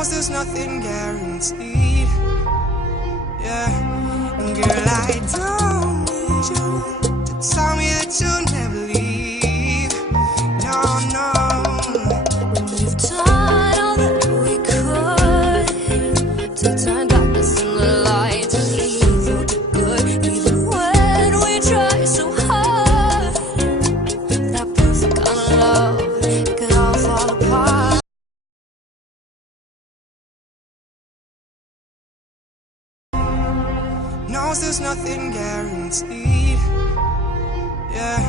knows there's nothing guaranteed. Yeah, and girl, I don't need you to tell me that you'll never leave. No, no. We've done all that we could to turn darkness into light, to evil to good. Even when we try so hard, that perfect kind of love could all fall apart. Knows there's nothing guaranteed. Yeah,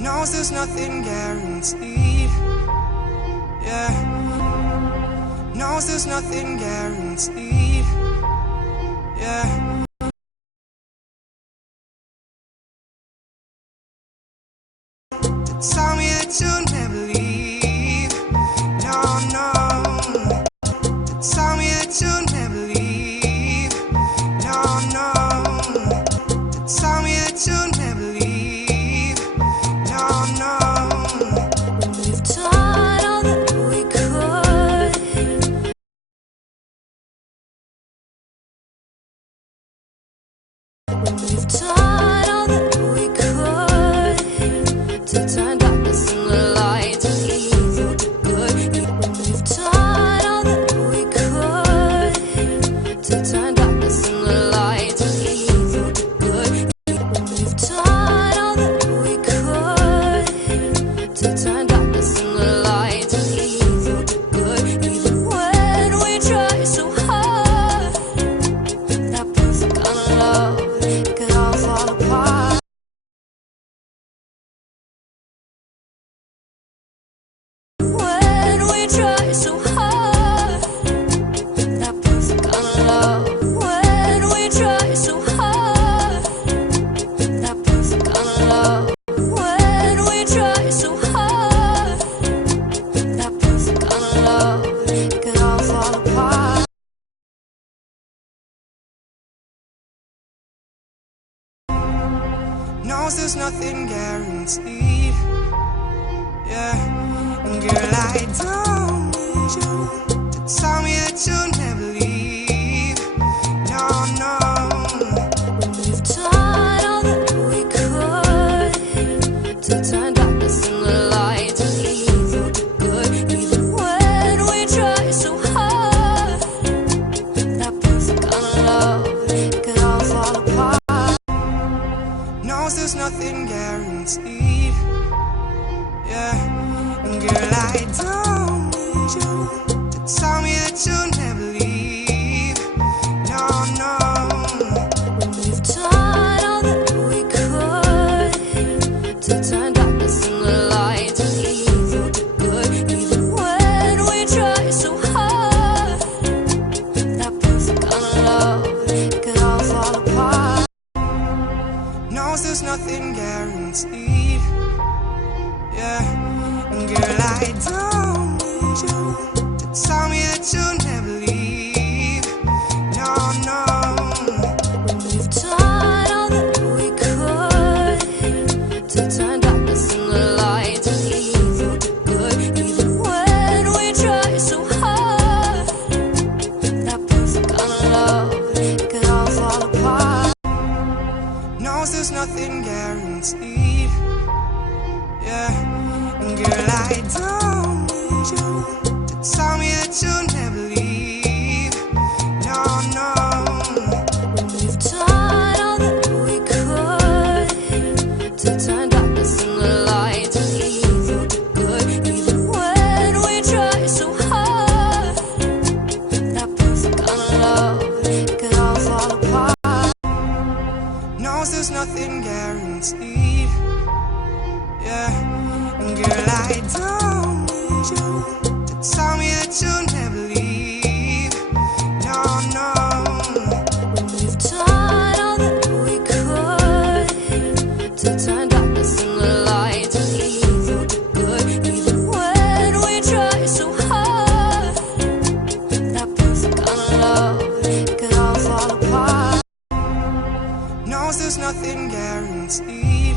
knows there's nothing guaranteed. Yeah, knows there's nothing guaranteed. Yeah. Tell me that you'll never leave. No, no. Tell me that you'll never leave. No, no. Tell me that you'll never leave. No, no. We've done all that we could. We've done all that we could to turn darkness into light, to evil to good. We've done all that we could to turn darkness into light, to evil to good. We've done all that we could to turn darkness into light, to evil to good. Even when we try so hard, that perfect kind of love could all fall apart. When we try so hard, that perfect kind of love. When we try so hard, that perfect kind of love. When we try so hard, that perfect kind of love could all fall apart. Knows there's nothing guaranteed. Yeah, and girl, I don't need you to tell me that you'll never leave. No, no. We've done all that we could to turn darkness into light, to evil to good. Even when we try so hard, that perfect kind of love could all fall apart. Knows there's nothing guaranteed. Yeah, and girl, I don't need you to tell me that you'll never leave. No, no. We've done all that we could to turn darkness into light, to evil to good. Even when we try so hard, that perfect kind of love could all fall apart. Knows there's nothing guaranteed. Yeah, and girl, I don't need you to tell me that you'll never leave. No, no. We've done all that we could to turn darkness into light, to evil to good. Even when we try so hard, that perfect kind of love could all fall apart. Knows there's nothing guaranteed. Yeah, and girl, I don't need you to tell me that you'll never leave. No, no. We've done all that we could to turn darkness into light, to evil to good. Even when we try so hard, that perfect kind of love could all fall apart. Knows there's nothing guaranteed. Yeah, and girl, I don't need you to tell me that you'll never leave. No, no. We've done all that we could to turn darkness into light, to evil to good. Even when we try so hard, that perfect kind of love could all fall apart. Knows there's nothing guaranteed.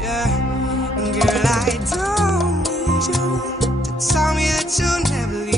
Yeah, and girl, I don't need you to tell me that you'll never leave.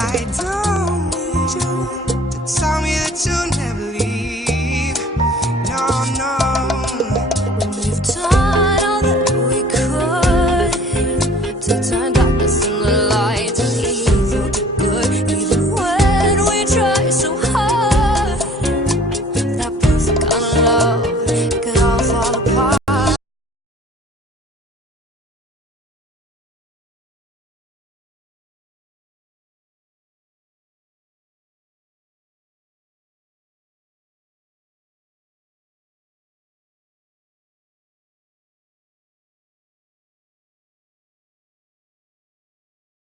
I don't need you to tell me that you